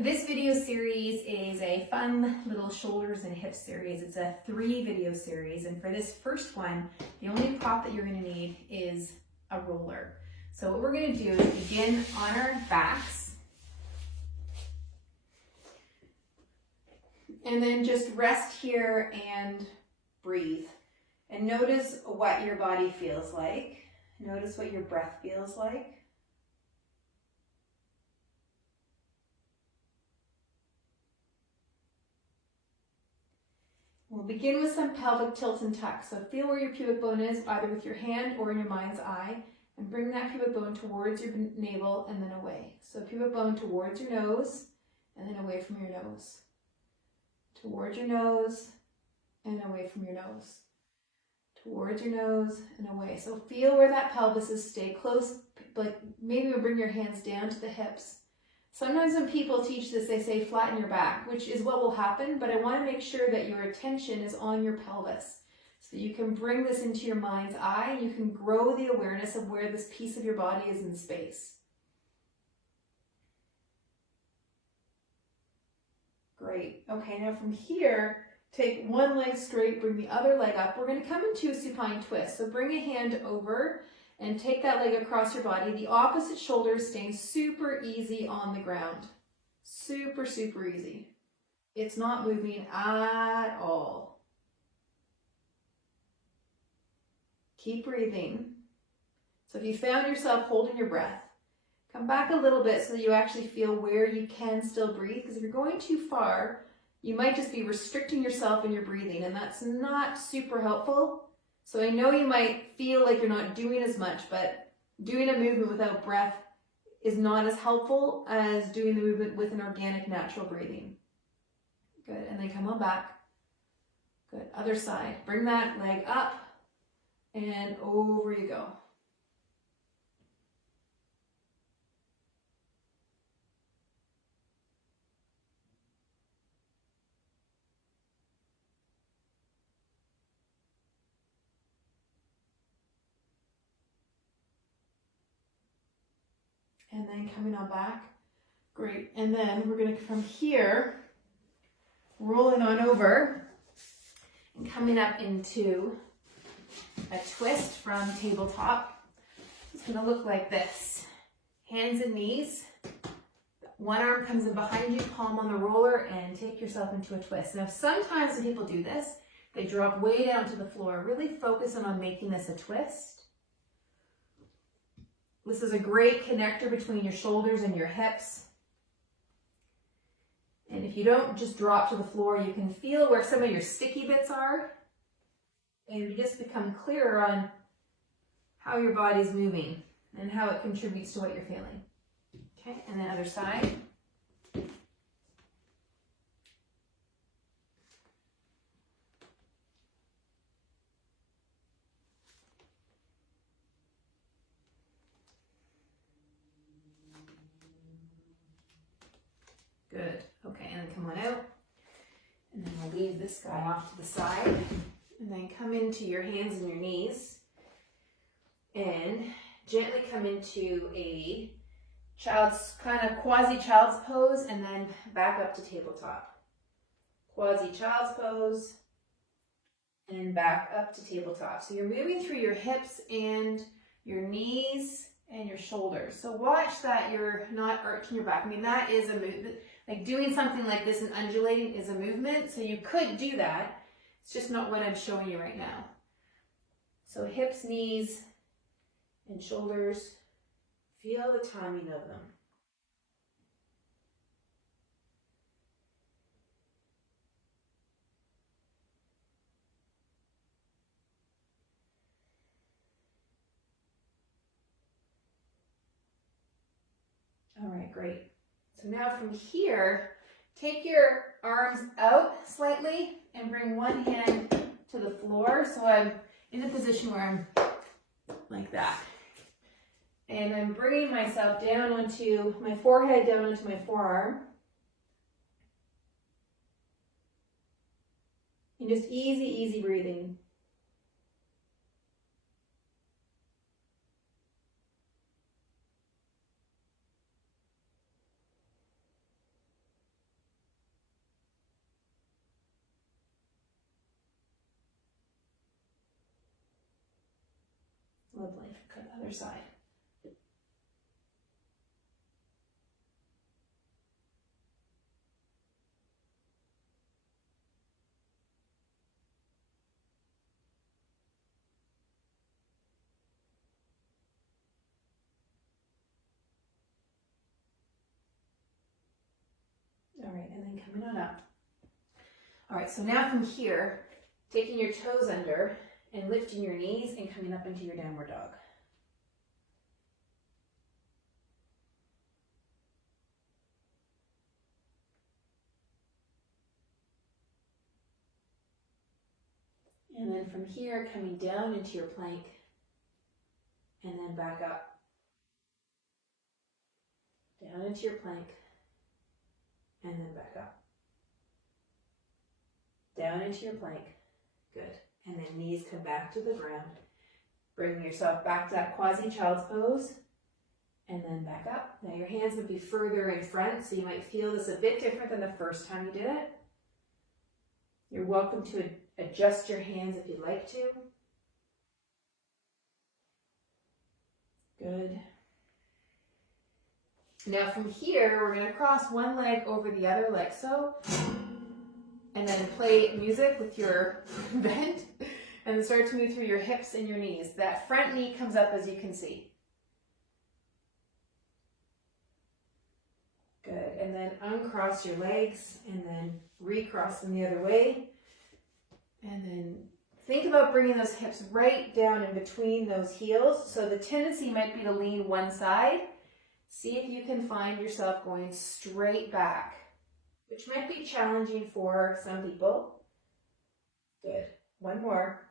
This video series is a fun little shoulders and hips series. It's a 3-video series, and for this first one, the only prop that you're going to need is a roller. So what we're going to do is begin on our backs, and then just rest here and breathe. And notice what your body feels like. Notice what your breath feels like. We'll begin with some pelvic tilt and tuck. So feel where your pubic bone is, either with your hand or in your mind's eye, and bring that pubic bone towards your navel and then away. So pubic bone towards your nose and then away from your nose. Towards your nose and away from your nose. Towards your nose and away. So feel where that pelvis is. Stay close. Like maybe we'll bring your hands down to the hips. Sometimes when people teach this, they say flatten your back, which is what will happen, but I want to make sure that your attention is on your pelvis. So you can bring this into your mind's eye, and you can grow the awareness of where this piece of your body is in space. Great. Okay, now from here, take one leg straight, bring the other leg up. We're going to come into a supine twist. So bring a hand over and take that leg across your body. The opposite shoulder is staying super easy on the ground. Super, super easy. It's not moving at all. Keep breathing. So if you found yourself holding your breath, come back a little bit so that you actually feel where you can still breathe. Because if you're going too far, you might just be restricting yourself in your breathing, and that's not super helpful. So I know you might feel like you're not doing as much, but doing a movement without breath is not as helpful as doing the movement with an organic, natural breathing. Good, and then come on back. Good, other side. Bring that leg up and over you go. And then coming on back. Great. And then we're going to, from here, rolling on over and coming up into a twist from tabletop. It's going to look like this. Hands and knees. One arm comes in behind you, palm on the roller, and take yourself into a twist. Now, sometimes when people do this, they drop way down to the floor. Really focusing on making this a twist. This is a great connector between your shoulders and your hips. And if you don't just drop to the floor, you can feel where some of your sticky bits are. And you just become clearer on how your body's moving and how it contributes to what you're feeling. Okay, and then other side. Good. Okay, and then come on out. And then we'll leave this guy off to the side. And then come into your hands and your knees. And gently come into a child's, kind of quasi-child's pose, and then back up to tabletop. Quasi-child's pose, and back up to tabletop. So you're moving through your hips and your knees and your shoulders. So watch that you're not arching your back. I mean, that is a movement. Like doing something like this and undulating is a movement, so you could do that. It's just not what I'm showing you right now. So hips, knees, and shoulders. Feel the timing of them. All right, great. So now from here, take your arms out slightly and bring one hand to the floor. So I'm in a position where I'm like that. And I'm bringing myself down onto my forehead, down onto my forearm. And just easy, easy breathing. Lovely. Good. Other side. All right, and then coming on up. All right, so now from here, taking your toes under and lifting your knees and coming up into your downward dog. And then from here, coming down into your plank and then back up. Down into your plank and then back up. Down into your plank. Good. And then knees come back to the ground. Bring yourself back to that quasi-child's pose and then back up. Now your hands would be further in front, so you might feel this a bit different than the first time you did it. You're welcome to adjust your hands if you'd like to. Good. Now from here, we're going to cross one leg over the other like so. And then play music with your bend. And then start to move through your hips and your knees. That front knee comes up, as you can see. Good. And then uncross your legs and then recross them the other way. And then think about bringing those hips right down in between those heels. So the tendency might be to lean one side. See if you can find yourself going straight back, which might be challenging for some people. Good. One more.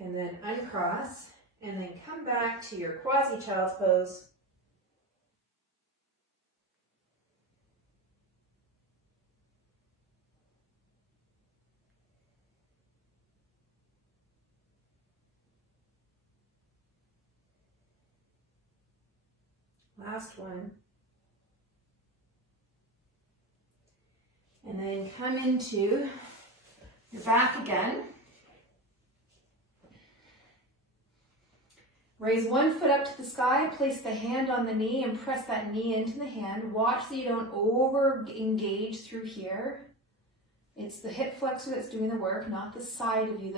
And then uncross, and then come back to your quasi-child's pose. Last one. And then come into your back again. Raise one foot up to the sky, place the hand on the knee and press that knee into the hand. Watch that you don't over engage through here. It's the hip flexor that's doing the work, not the side of you.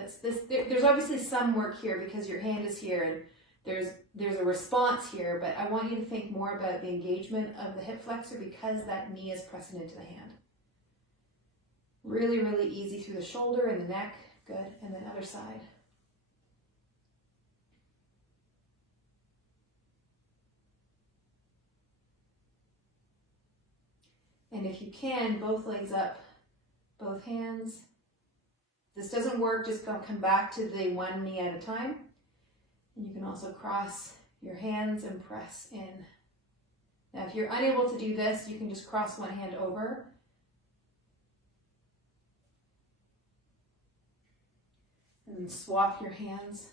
There's obviously some work here because your hand is here and there's a response here, but I want you to think more about the engagement of the hip flexor because that knee is pressing into the hand. Really, really easy through the shoulder and the neck. Good. And then other side. And if you can, both legs up, both hands. If this doesn't work, just come back to the one knee at a time. And you can also cross your hands and press in. Now, if you're unable to do this, you can just cross one hand over. And then swap your hands.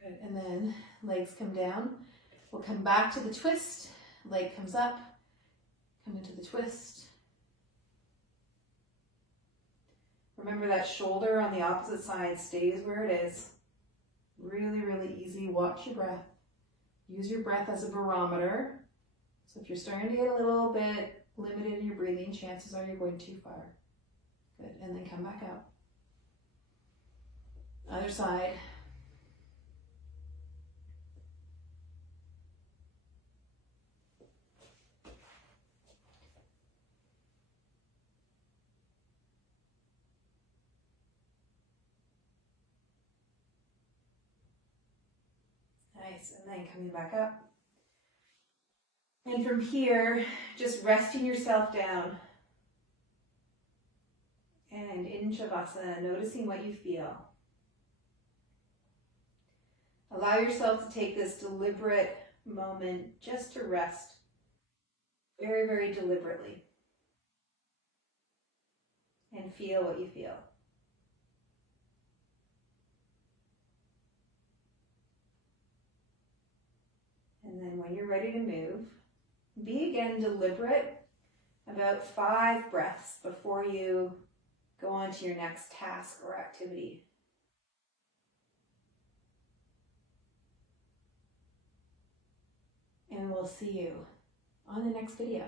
Good. And then legs come down. We'll come back to the twist. Leg comes up. Come into the twist. Remember that shoulder on the opposite side stays where it is. Really, really easy. Watch your breath. Use your breath as a barometer. So if you're starting to get a little bit limited in your breathing, chances are you're going too far. Good. And then come back out. Other side. Nice, and then coming back up. And from here, just resting yourself down. And in Shavasana, noticing what you feel. Allow yourself to take this deliberate moment just to rest. Very, very deliberately. And feel what you feel. And then when you're ready to move, be again deliberate about 5 breaths before you go on to your next task or activity. And we'll see you on the next video.